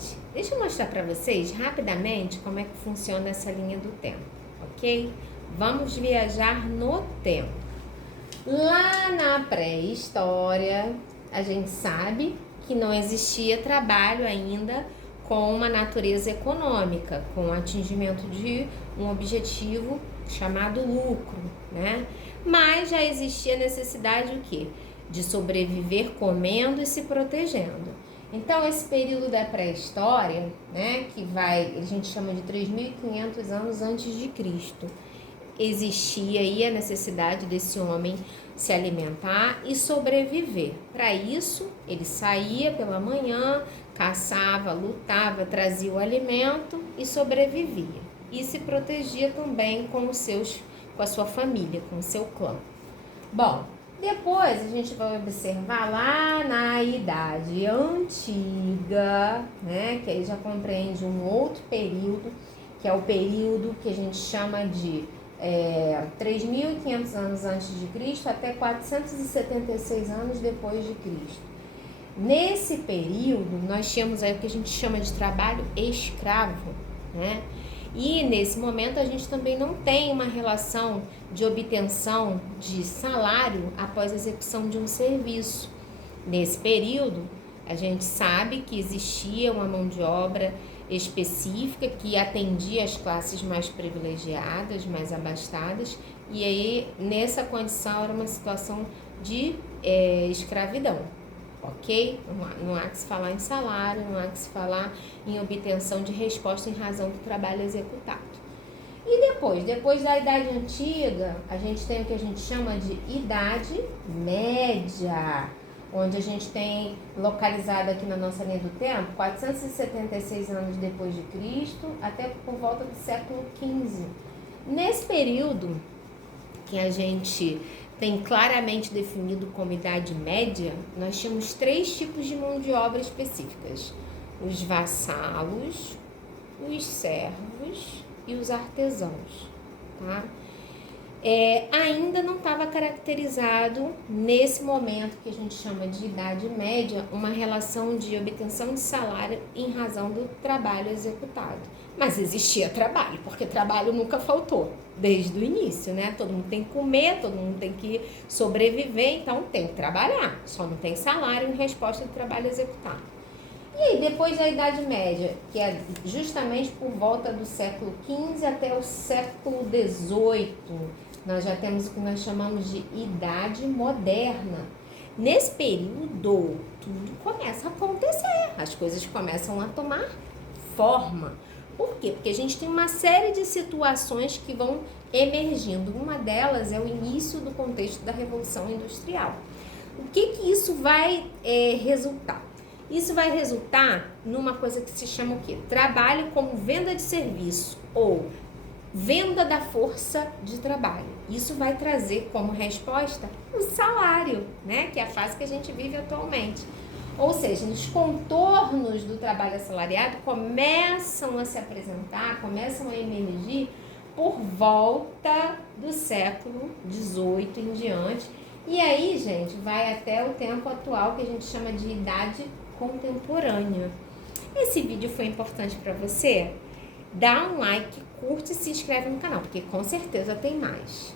Gente, deixa eu mostrar para vocês rapidamente como é que funciona essa linha do tempo, ok? Vamos viajar no tempo. Lá na pré-história, a gente sabe que não existia trabalho ainda com uma natureza econômica, com o atingimento de um objetivo chamado lucro, né? Mas já existia necessidade o quê? De sobreviver comendo e se protegendo. Então, esse período da pré-história, né, que a gente chama de 3.500 anos antes de Cristo, existia aí a necessidade desse homem se alimentar e sobreviver. Para isso, ele saía pela manhã, caçava, lutava, trazia o alimento e sobrevivia. E se protegia também com a sua família, com o seu clã. Bom, depois a gente vai observar lá na Idade Antiga, né, que aí já compreende um outro período, que é o período que a gente chama de 3.500 anos antes de Cristo até 476 anos depois de Cristo. Nesse período, nós tínhamos aí o que a gente chama de trabalho escravo, né? E nesse momento a gente também não tem uma relação de obtenção de salário após a execução de um serviço. Nesse período, a gente sabe que existia uma mão de obra específica que atendia as classes mais privilegiadas, mais abastadas, e aí nessa condição era uma situação de escravidão. Ok? Não há que se falar em salário, não há que se falar em obtenção de resposta em razão do trabalho executado. E depois da Idade Antiga, a gente tem o que a gente chama de Idade Média, onde a gente tem localizado aqui na nossa linha do tempo 476 anos depois de Cristo até por volta do século XV. Nesse período que a gente tem claramente definido como Idade Média, nós tínhamos 3 tipos de mão de obra específicas: os vassalos, os servos e os artesãos, tá? Ainda não estava caracterizado nesse momento que a gente chama de Idade Média uma relação de obtenção de salário em razão do trabalho executado. Mas existia trabalho, porque trabalho nunca faltou, desde o início, né? Todo mundo tem que comer, todo mundo tem que sobreviver, então tem que trabalhar, só não tem salário em resposta do trabalho executado. E aí, depois da Idade Média, que é justamente por volta do século XV até o século XVIII, nós já temos o que nós chamamos de Idade Moderna. Nesse período, tudo começa a acontecer, as coisas começam a tomar forma. Por quê? Porque a gente tem uma série de situações que vão emergindo. Uma delas é o início do contexto da Revolução Industrial. O que isso vai resultar? Isso vai resultar numa coisa que se chama o quê? Trabalho como venda de serviço ou venda da força de trabalho. Isso vai trazer como resposta o salário, né? Que é a fase que a gente vive atualmente. Ou seja, os contornos do trabalho assalariado começam a se apresentar, começam a emergir por volta do século XVIII em diante. E aí, gente, vai até o tempo atual que a gente chama de idade contemporânea. Esse vídeo foi importante para você? Dá um like, curte e se inscreve no canal, porque com certeza tem mais.